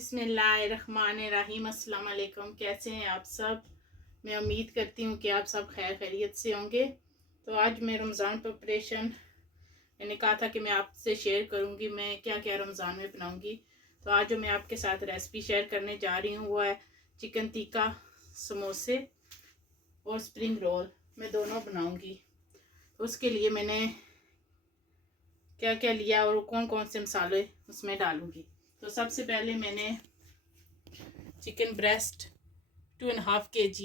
बिस्मिल्लाहिर्रहमानिर्रहीम। अस्सलाम वालेकुम। कैसे हैं आप सब? मैं उम्मीद करती हूँ कि आप सब खैर खैरियत से होंगे। तो आज मैं रमज़ान प्रिपरेशन मैंने कहा था कि मैं आपसे शेयर करूँगी मैं क्या क्या रमज़ान में बनाऊँगी। तो आज जो मैं आपके साथ रेसिपी शेयर करने जा रही हूँ वो है चिकन टिक्का, समोसे और स्प्रिंग रोल। मैं दोनों बनाऊँगी। तो उसके लिए मैंने क्या क्या लिया और कौन कौन से मसाले उसमें डालूँगी। तो सबसे पहले मैंने चिकन ब्रेस्ट 2.5 kg,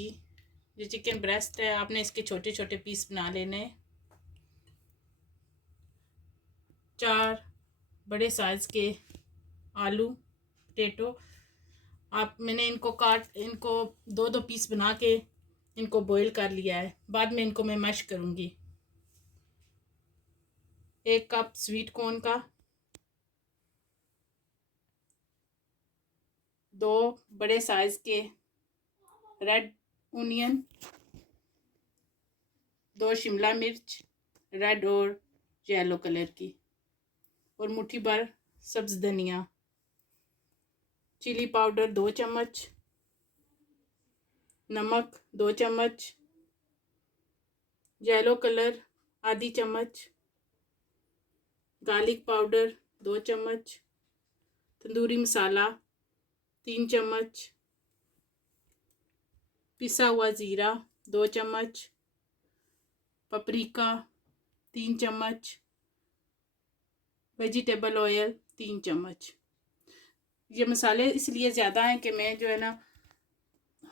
ये चिकन ब्रेस्ट है, आपने इसके छोटे छोटे पीस बना लेने। 4 बड़े साइज़ के आलू पोटैटो, मैंने इनको दो दो पीस बना के इनको बॉईल कर लिया है। बाद में इनको मैं मैश करूँगी। 1 कप स्वीट कॉर्न का, 2 बड़े साइज़ के रेड ओनियन, 2 शिमला मिर्च रेड और येलो कलर की, और मुट्ठी भर सब्ज़ धनिया, चिली पाउडर 2 चम्मच, नमक 2 चम्मच, येलो कलर आधी चम्मच, गार्लिक पाउडर 2 चम्मच, तंदूरी मसाला 3 चम्मच, पिसा हुआ ज़ीरा 2 चम्मच, पपरिका 3 चम्मच, वेजिटेबल ऑयल 3 चम्मच। ये मसाले इसलिए ज़्यादा हैं कि मैं जो है ना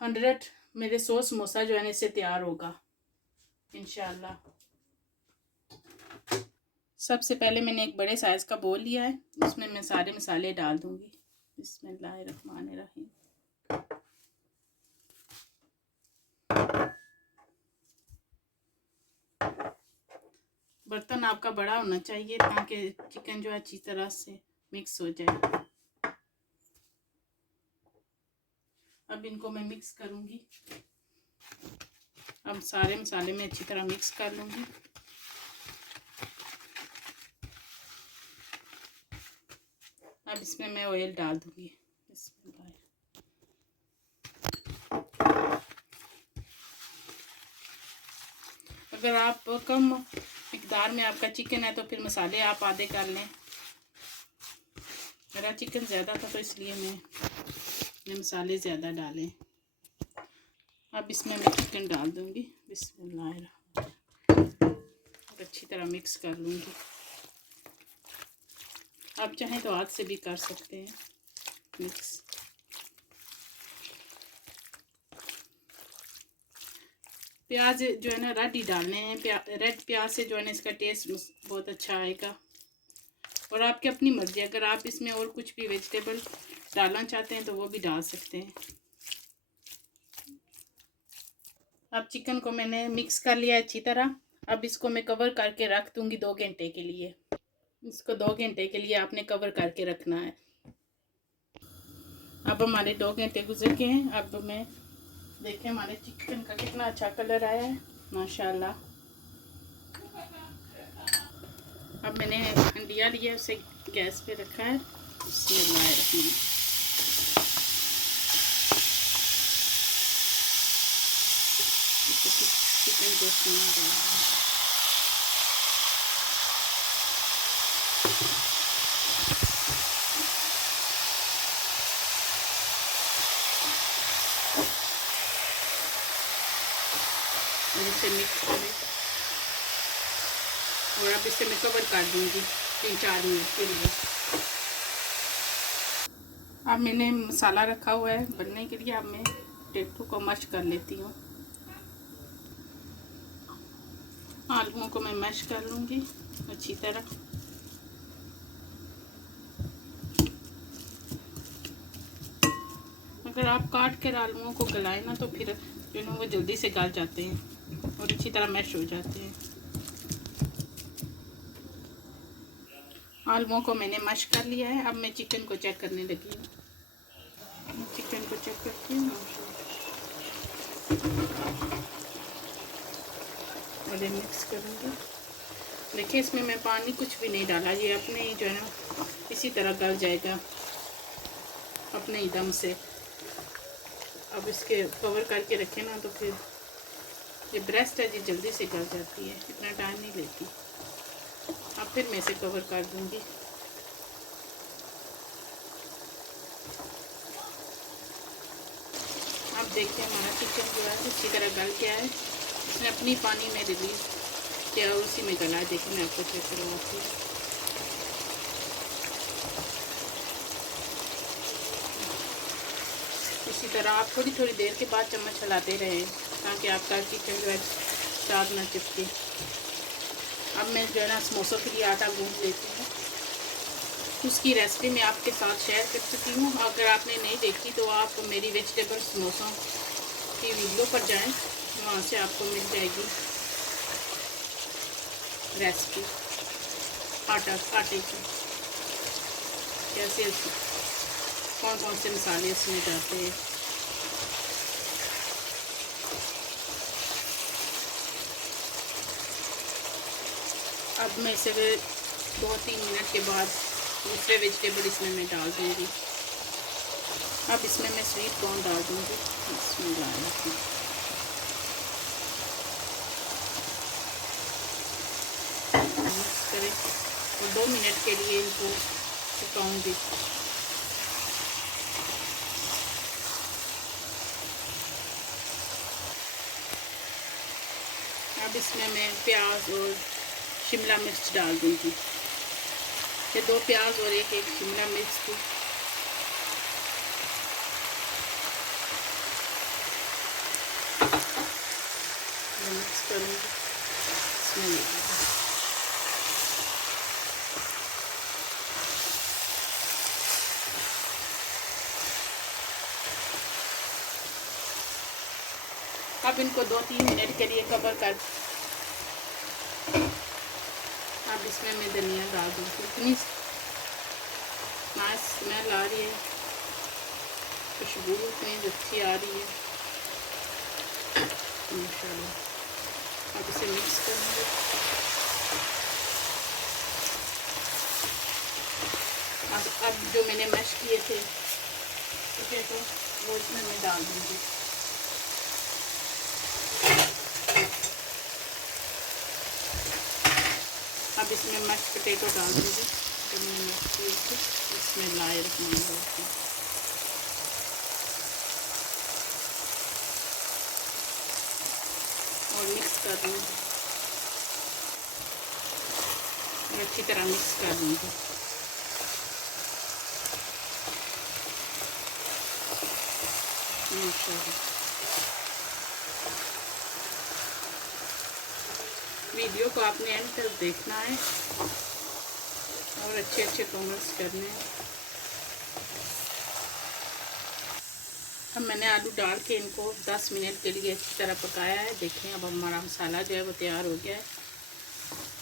100 मेरे 100 समोसा जो है ना इससे तैयार होगा इंशाल्लाह। सबसे पहले मैंने एक बड़े साइज़ का बोल लिया है, उसमें मैं सारे मसाले डाल दूंगी। बिस्मिल्लाहिर्रहमानिर्रहीम। बर्तन आपका बड़ा होना चाहिए ताकि चिकन जो है अच्छी तरह से मिक्स हो जाए। अब इनको मैं मिक्स करूंगी। अब सारे मसाले में अच्छी तरह मिक्स कर लूंगी। अब इसमें मैं ऑयल डाल दूंगी। अगर आप कम मिकदार में आपका चिकन है तो फिर मसाले आप आधे कर लें। मेरा चिकन ज़्यादा था तो इसलिए मैं मसाले ज़्यादा डालें। अब इसमें मैं चिकन डाल दूंगी। बिस्मिल्लाह। अच्छी तरह मिक्स कर लूँगी। आप चाहें तो हाथ से भी कर सकते हैं मिक्स। प्याज जो है ना रेड ही डालने हैं। रेड प्याज से जो है ना इसका टेस्ट बहुत अच्छा आएगा। और आपकी अपनी मर्जी, अगर आप इसमें और कुछ भी वेजिटेबल डालना चाहते हैं तो वो भी डाल सकते हैं। अब चिकन को मैंने मिक्स कर लिया अच्छी तरह। अब इसको मैं कवर करके रख दूंगी 2 घंटे के लिए। इसको 2 घंटे के लिए आपने कवर करके रखना है। अब हमारे 2 घंटे गुजर गए हैं। अब मैं देखें हमारे चिकन का कितना अच्छा कलर आया है माशाल्लाह। अब मैंने हंडिया लिया, उसे गैस पे रखा है। चिकन को इसे मिक्स करें और अब इसे मैं कवर कर दूंगी 3-4 मिनट के लिए। अब मैंने मसाला रखा हुआ है बनने के लिए। अब मैं पोटैटो को मैश कर लेती हूँ। आलूओं को मैं मैश कर लूँगी अच्छी तरह। अगर आप काट कर आलूओं को गलाएं ना तो फिर जो है वो जल्दी से गल जाते हैं और अच्छी तरह मैश हो जाते हैं। आलूओं को मैंने मैश कर लिया है। अब मैं चिकन को चेक करने लगी हूँ। चिकन को चेक करती हूँ और मिक्स करूँगी। देखिए इसमें मैं पानी कुछ भी नहीं डाला, ये अपने ही जो है ना इसी तरह गल जाएगा। अपने ही दम से। अब इसके कवर करके रखें ना तो फिर ये ब्रेस्ट है जी जल्दी से गल जाती है, इतना टाइम नहीं लेती। अब फिर मैं इसे कवर कर दूंगी। अब देखते हैं हमारा चिकन जो है अच्छी तरह गल गया है, इसने अपनी पानी में रिलीज किया और उसी में गला है। देखिए मैं आपको चेक करवाती हूँ। इसी तरह आप थोड़ी थोड़ी देर के बाद चम्मच चलाते रहें ताकि आपका चिकन जो है साथ ना चिपके। अब मैं जो है ना समोसों के लिए आटा गूंथ लेती हूँ। उसकी रेसिपी मैं आपके साथ शेयर कर चुकी हूँ। अगर आपने नहीं देखी तो आप मेरी वेजिटेबल समोसों की वीडियो पर जाएं, वहाँ से आपको मिल जाएगी रेसिपी आटे की, कैसे कौन कौन से मसाले इसमें जाते हैं। अब मैं इसे 2-3 मिनट के बाद दूसरे वेजिटेबल इसमें मैं डाल दूँगी। अब इसमें मैं स्वीट कॉर्न डाल दूँगी। मिक्स करें और 2 मिनट के लिए इनको पकाऊँगी। अब इसमें मैं प्याज और शिमला मिर्च डाल दूँगी। ये 2 प्याज और एक शिमला मिर्च थी। मिक्स करूँगी इसमें। अब इनको 2-3 मिनट के लिए कवर कर। अब इसमें मैं धनिया डाल दूँगी। इतनी नाइस स्मेल आ रही है, खुशबू इतनी अच्छी आ रही है माशाल्लाह। अब इसे मिक्स करूँगी। अब जो मैंने मैश किए थे पोटैटो वो इसमें मैं डाल दूँगी। अब इसमें मैश पोटैटो डाल दूँगी जो मैंने मैश किए थे, इसमें लाए रखूँगी और मिक्स कर दूँगी और अच्छी तरह मिक्स कर दूँगी। वीडियो को आपने एंड तक देखना है और अच्छे अच्छे कमेंट्स करने हैं। अब मैंने आलू डाल के इनको 10 मिनट के लिए अच्छी तरह पकाया है। देखें अब हमारा मसाला जो है वो तैयार हो गया है।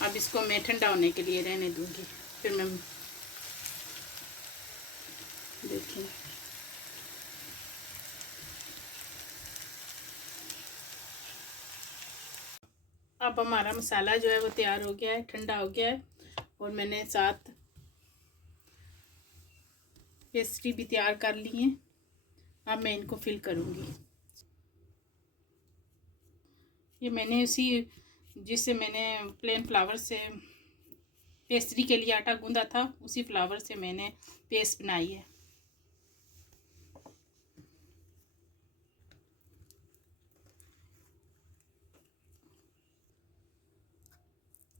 अब इसको मैं ठंडा होने के लिए रहने दूँगी, फिर मैं देखें। अब हमारा मसाला जो है वो तैयार हो गया है, ठंडा हो गया है और मैंने साथ पेस्ट्री भी तैयार कर ली है। अब मैं इनको फिल करूँगी। ये मैंने उसी जिससे मैंने प्लेन फ्लावर से पेस्ट्री के लिए आटा गूंदा था, उसी फ्लावर से मैंने पेस्ट बनाई है।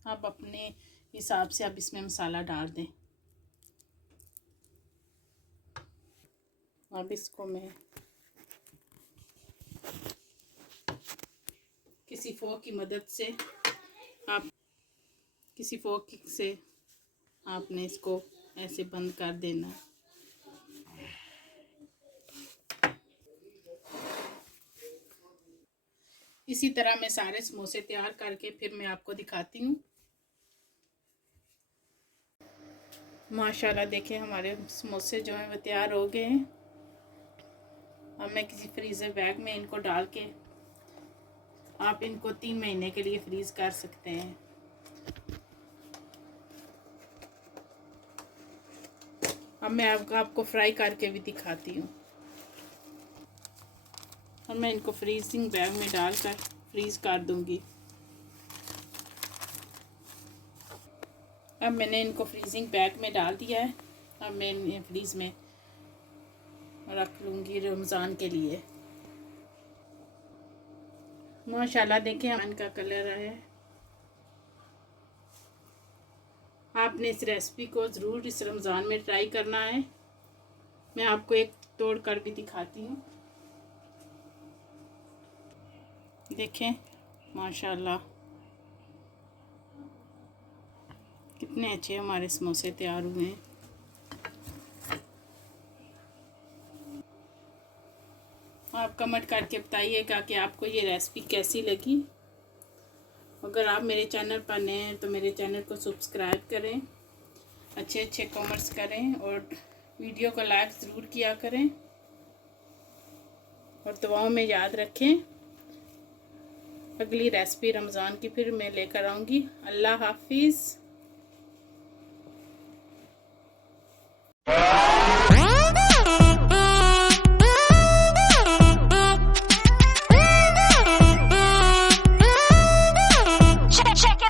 आप अपने हिसाब से अब इसमें मसाला डाल दें। अब इसको मैं किसी फोक की मदद से आपने इसको ऐसे बंद कर देना है। इसी तरह मैं सारे समोसे तैयार करके फिर मैं आपको दिखाती हूँ। माशाल्लाह देखिए हमारे समोसे जो हैं वो तैयार हो गए हैं। अब मैं किसी फ्रीज़र बैग में इनको डाल के आप इनको 3 महीने के लिए फ्रीज़ कर सकते हैं। अब मैं आपको फ्राई करके भी दिखाती हूँ। और मैं इनको फ्रीजिंग बैग में डालकर फ्रीज़ कर दूँगी। अब मैंने इनको फ्रीजिंग बैग में डाल दिया है। अब मैं इन्हें फ्रीज़ में रख लूँगी रमज़ान के लिए। माशाल्लाह देखें इनका कलर है। आपने इस रेसिपी को ज़रूर इस रमज़ान में ट्राई करना है। मैं आपको एक तोड़ कर भी दिखाती हूँ। देखें माशाल्लाह कितने अच्छे हमारे समोसे तैयार हुए हैं। आप कमेंट करके बताइएगा कि आपको ये रेसिपी कैसी लगी। अगर आप मेरे चैनल पर नए हैं तो मेरे चैनल को सब्सक्राइब करें, अच्छे अच्छे कमेंट्स करें और वीडियो को लाइक ज़रूर किया करें और दुआओं में याद रखें। अगली रेसिपी रमज़ान की फिर मैं लेकर आऊँगी। अल्लाह हाफिज़।